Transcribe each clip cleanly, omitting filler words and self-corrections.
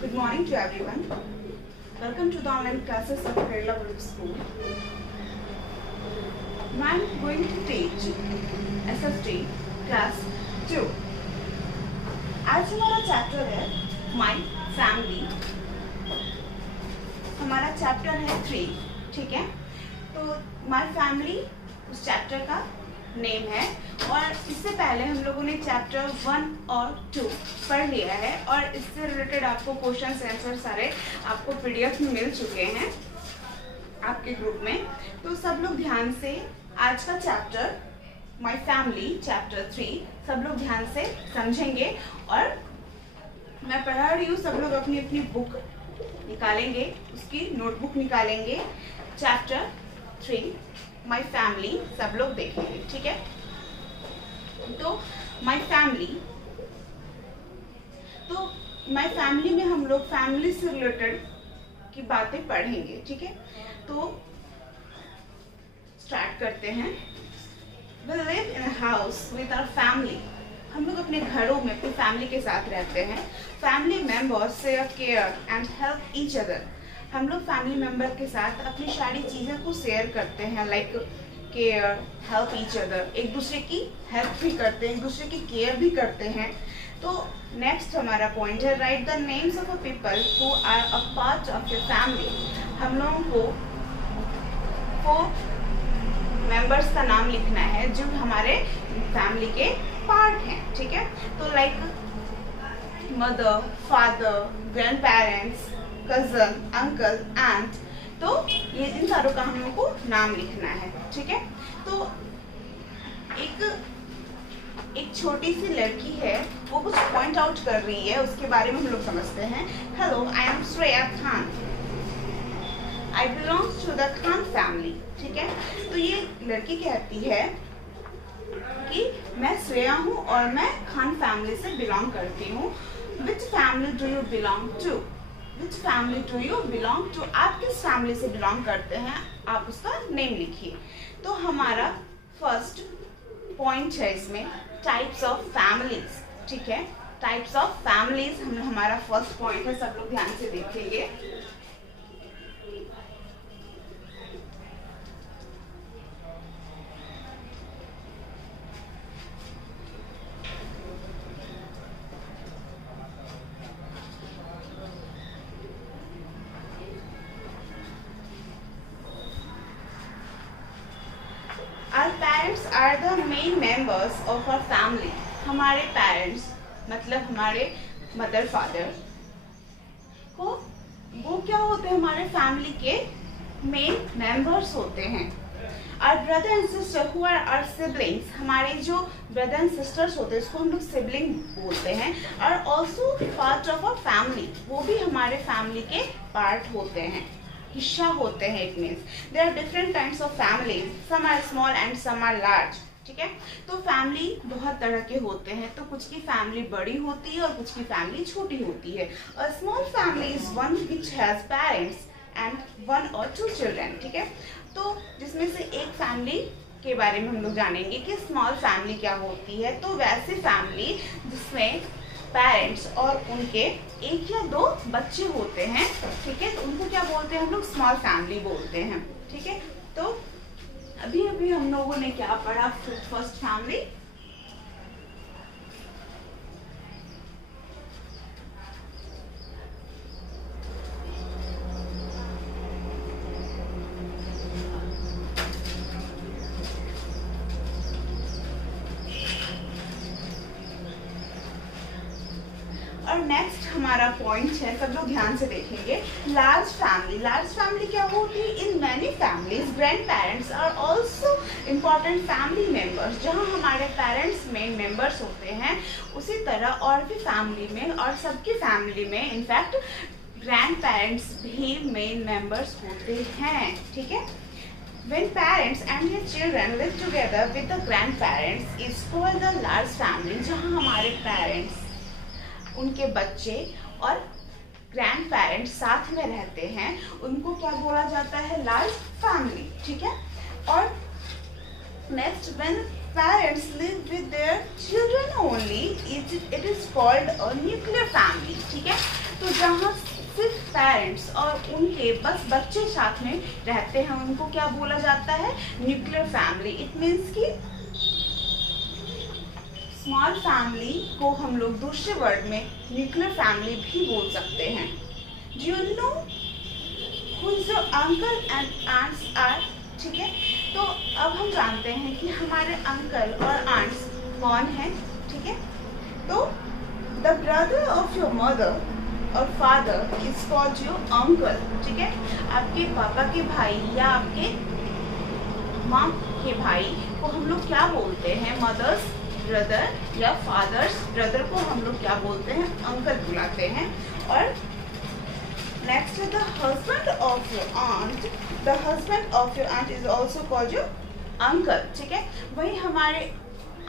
Good morning to everyone. Welcome to the online classes of Kerala Public School. I am going to teach SST class 2. आज हमारा chapter है My Family. हमारा chapter है 3, ठीक है? तो My Family उस चैप्टर का नेम है और इससे पहले हम लोगों ने चैप्टर 1 और 2 पढ़ लिया है और इससे रिलेटेड आपको क्वेश्चन आंसर सारे आपको पीडीएफ में मिल चुके हैं आपके ग्रुप में। तो सब लोग ध्यान से आज का चैप्टर माय फैमिली चैप्टर 3 सब लोग ध्यान से समझेंगे और मैं पढ़ा रही हूँ। सब लोग अपनी अपनी बुक निकालेंगे, उसकी नोटबुक निकालेंगे। चैप्टर 3 माय फैमिली सब लोग देखेंगे, ठीक है? तो माय फैमिली में हम लोग फैमिली से रिलेटेड की बातें पढ़ेंगे, ठीक है? तो स्टार्ट करते हैं। We live in a house with our family. हम लोग अपने घरों में अपनी फैमिली के साथ रहते हैं। Family members share care and help each other. हम लोग फैमिली मेंबर के साथ अपनी सारी चीज़ें को शेयर करते हैं, like care, help each other. एक दूसरे की हेल्प भी करते हैं, एक दूसरे की केयर भी करते हैं। तो नेक्स्ट हमारा पॉइंट है write the names of a people who are a part of your family. हम लोगों को 4 मेंबर्स का नाम लिखना है जो हमारे फैमिली के पार्ट हैं, ठीक है? तो like mother, father, grandparents, cousin, uncle, aunt. तो ये इन सारों का हम लोग को नाम लिखना है, ठीक है? तो एक छोटी सी लड़की है, वो कुछ पॉइंट आउट कर रही है, उसके बारे में हम लोग समझते हैं। Hello, I am Shreya Khan, I belongs to the Khan family, ठीक है? तो ये लड़की कहती है कि मैं श्रेया हूँ और मैं खान फैमिली से बिलोंग करती हूँ। Which family do you belong to? Which family do you belong to? आप किस फैमिली से बिलोंग करते हैं, आप उसका नेम लिखिए। तो हमारा फर्स्ट पॉइंट है इसमें टाइप्स ऑफ फैमिलीज, ठीक है? टाइप्स ऑफ फैमिलीज हमारा फर्स्ट पॉइंट है, सब लोग ध्यान से देखेंगे। Our parents are the main members of our family. हमारे पेरेंट्स मतलब हमारे मदर फादर को वो क्या होते हैं, हमारे फैमिली के मेन मेंबर्स होते हैं। Our brother and sister who are our siblings, हमारे जो ब्रदर एंड सिस्टर्स होते हैं इसको हम लोग सिबलिंग बोलते हैं। और also part of our family, वो भी हमारे फैमिली के पार्ट होते हैं, हिस्सा होते हैं। It means there are different kinds of families, some are small and some are large, ठीक है? तो फैमिली बहुत तरह के होते हैं। तो कुछ की फैमिली बड़ी होती है और कुछ की फैमिली छोटी होती है। A small family is one which has parents and 1 or 2 children, ठीक है? तो जिसमें से एक फैमिली के बारे में हम लोग जानेंगे कि स्मॉल फैमिली क्या होती है। तो वैसे फैमिली जिसमें पेरेंट्स और उनके 1 या 2 बच्चे होते हैं, ठीक है? तो उनको क्या बोलते हैं हम लोग? स्मॉल फैमिली बोलते हैं, ठीक है? तो अभी हम लोगों ने क्या पढ़ा? फर्स्ट फैमिली, और नेक्स्ट हमारा पॉइंट है, सब लोग ध्यान से देखेंगे, लार्ज फैमिली। लार्ज फैमिली क्या होती है? In many families grandparents are also important family members. जहाँ हमारे पेरेंट्स मेन मेंबर्स होते हैं, उसी तरह और भी फैमिली में और सबकी फैमिली में इनफैक्ट ग्रैंड पेरेंट्स भी मेन मेंबर्स होते हैं, ठीक है? When parents and their children live together with the grandparents is called the large family. जहाँ हमारे पेरेंट्स, उनके बच्चे और ग्रैंड पेरेंट्स साथ में रहते हैं, उनको क्या बोला जाता है? लार्ज फैमिली, ठीक है? और next when parents live with their children only, it is called a nuclear family, ठीक है? तो जहाँ सिर्फ पेरेंट्स और उनके बस बच्चे साथ में रहते हैं उनको क्या बोला जाता है? Nuclear family. इट मीन्स कि स्मॉल फैमिली को हम लोग दूसरे वर्ड में न्यूक्लियर फैमिली भी बोल सकते हैं। Do you know who is your uncle and aunts are? ठीक है, तो अब हम जानते हैं कि हमारे अंकल और आंट्स कौन हैं। ठीक है, तो the brother of your mother or father is called your uncle. ठीक है, आपके पापा के भाई या आपके माँ के भाई को हम लोग क्या बोलते हैं? मदर्स ब्रदर या फादर्स ब्रदर को हम लोग क्या बोलते हैं? अंकल बुलाते हैं। और नेक्स्ट है the husband of your aunt. The husband of your aunt is also called your uncle. ठीक है, वही हमारे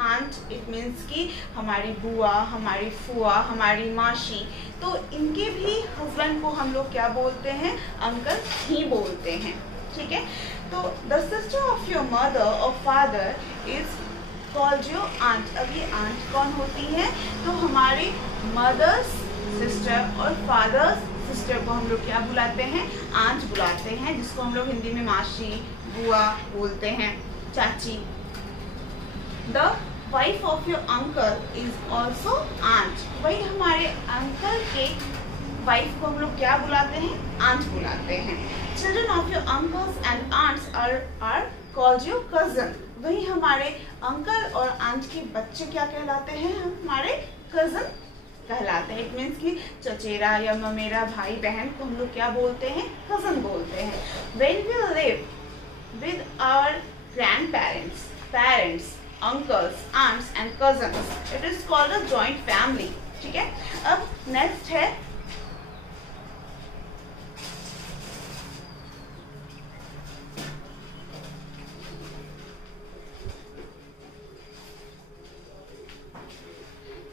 आंट इट मीन्स कि हमारी बुआ, हमारी फुआ, हमारी मासी, तो इनके भी हस्बैंड को हम लोग क्या बोलते हैं? अंकल ही बोलते हैं। ठीक है, तो the sister of your mother or father is called your aunt. अब ये आंट कौन होती है? तो हमारी मदर्स सिस्टर और फादर्स सिस्टर को हम लोग क्या बुलाते हैं? आंट बुलाते हैं, जिसको हम लोग हिंदी में मासी, बुआ बोलते हैं, चाची। The wife of your uncle is also aunt. वही हमारे अंकल के वाइफ को हम लोग क्या बुलाते हैं? आंट बुलाते हैं। Children of your uncles and aunts are called your cousin. वही हमारे अंकल और आंट के बच्चे क्या कहलाते हैं? हमारे कजन कहलाते हैं। इट मीन्स कि चचेरा या ममेरा भाई बहन को हम लोग क्या बोलते हैं? कजन बोलते हैं। When we live with our grandparents, parents, uncles, aunts and cousins, it is called a joint family. ठीक है, अब नेक्स्ट है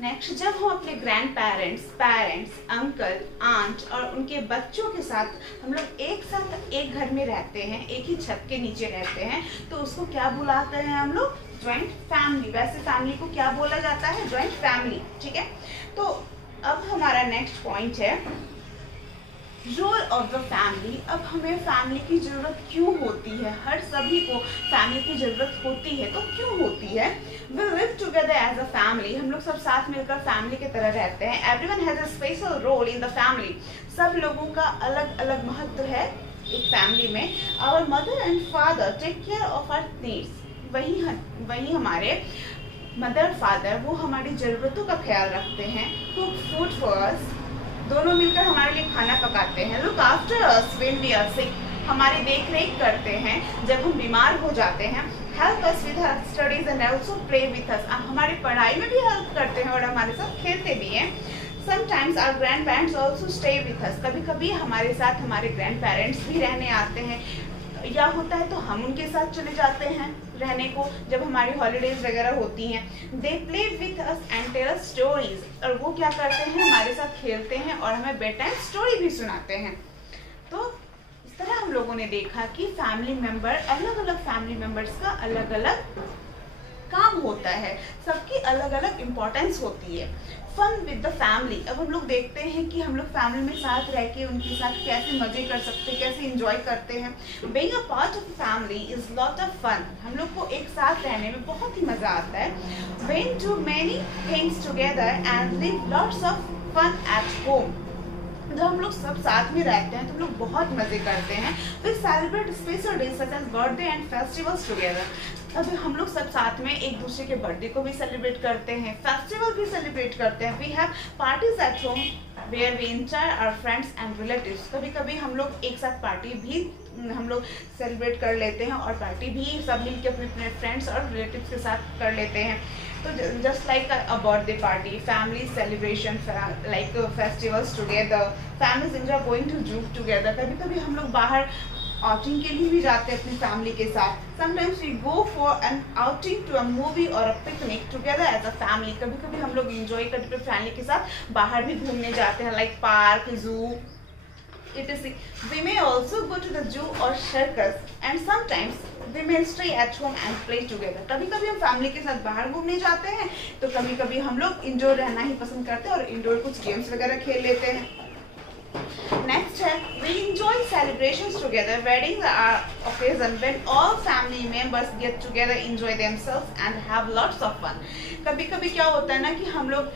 नेक्स्ट, जब हम अपने ग्रैंड पेरेंट्स, अंकल, आंट और उनके बच्चों के साथ हम लोग एक साथ एक घर में रहते हैं, एक ही छत के नीचे रहते हैं, तो उसको क्या बुलाते हैं हम लोग? Joint family. वैसे फैमिली को क्या बोला जाता है? Joint family. ठीक है, तो अब हमारा नेक्स्ट पॉइंट है रोल ऑफ द फैमिली। अब हमें फैमिली की जरूरत क्यों होती है? हर सभी को फैमिली की जरूरत होती है, तो क्यों होती है? We live together as a family. हम लोग सब साथ मिलकर फैमिली की तरह रहते हैं। Everyone has a special role in the family. सब लोगों का अलग अलग महत्व है एक फैमिली में। Our mother and father take care of our needs. वही हमारे मदर फादर वो हमारी ज़रूरतों का ख्याल रखते हैं। Cook food for us. दोनों मिलकर हमारे लिए खाना पकाते हैं। Look after us when we are sick. हमारी देख रेख करते हैं जब हम बीमार हो जाते हैं। Help us with our studies and also play with us. हमारी पढ़ाई में भी हेल्प करते हैं और हमारे साथ खेलते भी हैं। Sometimes our grandparents also stay with us. कभी कभी हमारे साथ हमारे grandparents भी रहने आते हैं, या होता है तो हम उनके साथ चले जाते हैं रहने को जब हमारी हॉलीडेज वगैरह होती हैं। They play with us and tell us stories. और वो क्या करते हैं? हमारे साथ खेलते हैं और हमें बेड टाइम स्टोरी भी सुनाते हैं। तो इस तरह हम लोगों ने देखा कि फैमिली मेंबर, अलग अलग फैमिली मेंबर्स का अलग अलग काम होता है, सबकी अलग अलग इम्पोर्टेंस होती है। Fun with the family. अब हम लोग देखते हैं कि हम लोग फैमिली में साथ रह के उनके साथ कैसे मजे कर सकते हैं, कैसे इंजॉय करते हैं। Being a part of family is lot of fun. हम लोग को एक साथ रहने में बहुत ही मजा आता है। When do many things together and live lots of fun at home. जब हम लोग सब साथ में रहते हैं तो हम लोग बहुत मजे करते हैं। We celebrate special days such as birthday and festivals together. अब हम लोग सब साथ में एक दूसरे के बर्थडे को भी सेलिब्रेट करते हैं, फेस्टिवल भी सेलिब्रेट करते हैं। We have parties at home where we enjoy our friends and relatives. कभी कभी हम लोग एक साथ पार्टी भी हम लोग सेलिब्रेट कर लेते हैं और पार्टी भी सब मिल के अपने अपने फ्रेंड्स और रिलेटिव्स के साथ कर लेते हैं। तो just like a birthday party, family celebration, like festivals together, families enjoy going to zoo together. कभी कभी हम लोग बाहर आउटिंग के लिए भी जाते हैं अपनी फैमिली के साथ। Sometimes we go for an outing to a movie or a picnic together as a family. कभी कभी हम लोग इंजॉय करते हुए फैमिली के साथ बाहर भी घूमने जाते हैं, लाइक पार्क, जू, etc. We may also go to the zoo or circus and sometimes we may stay at home and play together. कभी कभी हम फैमिली के साथ बाहर घूमने जाते हैं, तो कभी कभी हम लोग इंडोर रहना ही पसंद करते हैं और इंडोर कुछ गेम्स वगैरह खेल लेते हैं। celebrations together. Weddings are occasion when all family members get together, enjoy themselves and have lots of fun. कभी कभी क्या होता है ना कि हम लोग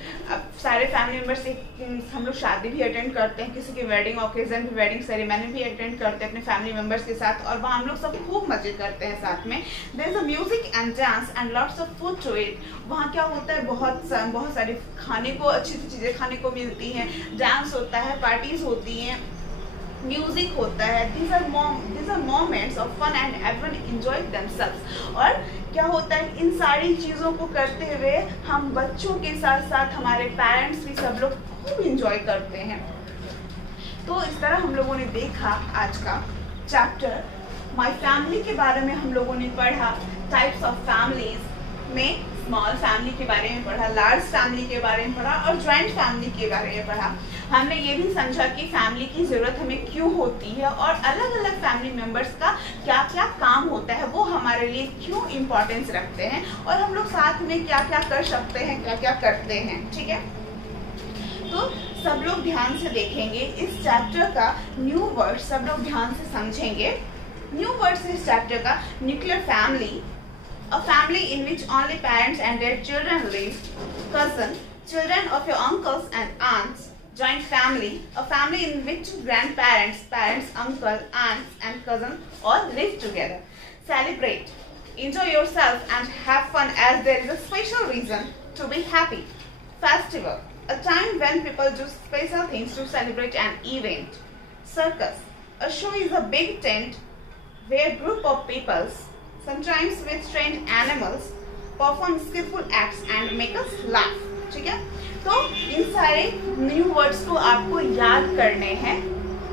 सारे फैमिली मेम्बर्स हम लोग शादी भी अटेंड करते हैं, किसी की वेडिंग ओकेजन भी, वेडिंग सेरेमनी भी अटेंड करते हैं अपने फैमिली मेम्बर्स के साथ, और वहाँ हम लोग सब खूब मजे करते हैं साथ में. There is a music and dance and lots of food to eat. वहाँ क्या होता है, बहुत सारी खाने को, अच्छी अच्छी चीज़ें खाने को मिलती हैं, डांस होता है, पार्टीज होती हैं, म्यूजिक होता है. these are moments of fun and everyone enjoy themselves. और क्या होता है, इन सारी चीज़ों को करते हुए हम बच्चों के साथ साथ हमारे पेरेंट्स भी सब लोग खूब इंजॉय करते हैं. तो इस तरह हम लोगों ने देखा आज का चैप्टर माय फैमिली के बारे में. हम लोगों ने पढ़ा टाइप्स ऑफ फैमिलीज में, स्मॉल फैमिली के बारे में पढ़ा, लार्ज फैमिली के बारे में पढ़ा और ज्वाइंट फैमिली के बारे में पढ़ा. हमने ये भी समझा कि फैमिली की ज़रूरत हमें क्यों होती है और अलग अलग फैमिली मेम्बर्स का क्या क्या काम होता है, वो हमारे लिए क्यों इम्पोर्टेंस रखते हैं, और हम लोग साथ में क्या क्या कर सकते हैं, क्या क्या करते हैं. ठीक है, तो सब लोग ध्यान से देखेंगे इस चैप्टर का न्यू वर्ड, सब लोग ध्यान से समझेंगे. न्यू वर्ड्स इस चैप्टर का nuclear family, a family in which only parents and their children live, cousin, children of your uncles and aunts. Joint family, a family in which grandparents, parents, uncle, aunts and cousins all live together. Celebrate, enjoy yourself and have fun as there is a special reason to be happy. Festival, a time when people do special things to celebrate an event. Circus, a show is a big tent where group of peoples, sometimes with trained animals, perform skillful acts and make us laugh. ठीक है, तो इन सारे new words को आपको याद करने हैं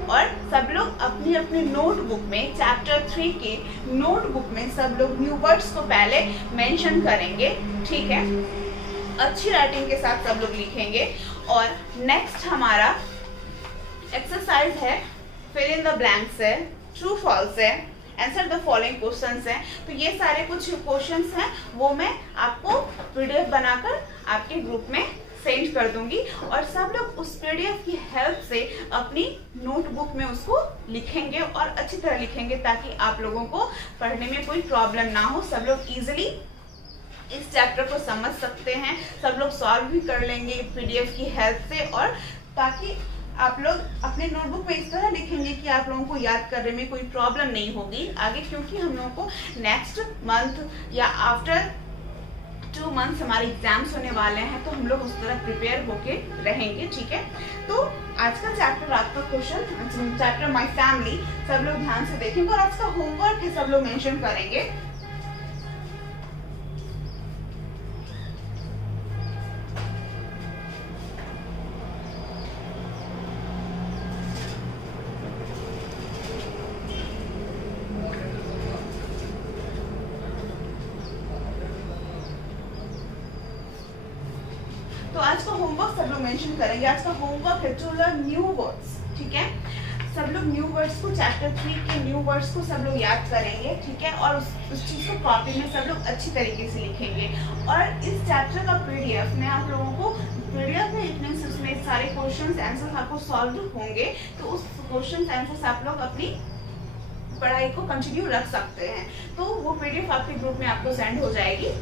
और सब लोग अपनी अपनी नोटबुक में, चैप्टर 3 के नोटबुक में सब लोग न्यू वर्ड्स को पहले मेंशन करेंगे. ठीक है, अच्छी राइटिंग के साथ सब लोग लिखेंगे. और नेक्स्ट हमारा एक्सरसाइज है फिल इन द ब्लैंक्स है, ट्रू फॉल्स है, आंसर द फॉलोइंग क्वेश्चंस हैं. तो ये सारे कुछ क्वेश्चंस हैं, वो मैं आपको पीडीएफ बनाकर आपके ग्रुप में सेंड कर दूंगी और सब लोग उस पीडीएफ की हेल्प से अपनी नोटबुक में उसको लिखेंगे और अच्छी तरह लिखेंगे ताकि आप लोगों को पढ़ने में कोई प्रॉब्लम ना हो. सब लोग इजीली इस चैप्टर को समझ सकते हैं, सब लोग सॉल्व भी कर लेंगे पीडीएफ की हेल्प से, और ताकि आप लोग अपने नोटबुक में इस तरह लिखेंगे कि आप लोगों को याद करने में कोई प्रॉब्लम नहीं होगी आगे, क्योंकि हम लोगों को नेक्स्ट मंथ या आफ्टर 2 मंथ्स हमारे एग्जाम्स होने वाले हैं, तो हम लोग उस तरह प्रिपेयर होके रहेंगे. ठीक है, तो आज का चैप्टर, आपका क्वेश्चन चैप्टर माय फैमिली सब लोग ध्यान से देखेंगे और आज का होमवर्क है सब लोग मेंशन करेंगे. तो आज का होमवर्क सब लोग मेंशन करेंगे. आज का होमवर्क है टू लर्न न्यू वर्ड्स. ठीक है, सब लोग न्यू वर्ड्स को, चैप्टर 3 के न्यू वर्ड्स को सब लोग याद करेंगे. ठीक है, और उस चीज़ को कॉपी में सब लोग अच्छी तरीके से लिखेंगे. और इस चैप्टर का पीडीएफ में आप लोगों को, पीडीएफ में इतने उसमें सारे क्वेश्चंस आंसर्स आपको सॉल्व होंगे, तो उस क्वेश्चंस आंसर्स आप लोग अपनी पढ़ाई को कंटिन्यू रख सकते हैं. तो वो पीडीएफ आपके ग्रुप में आपको सेंड हो जाएगी.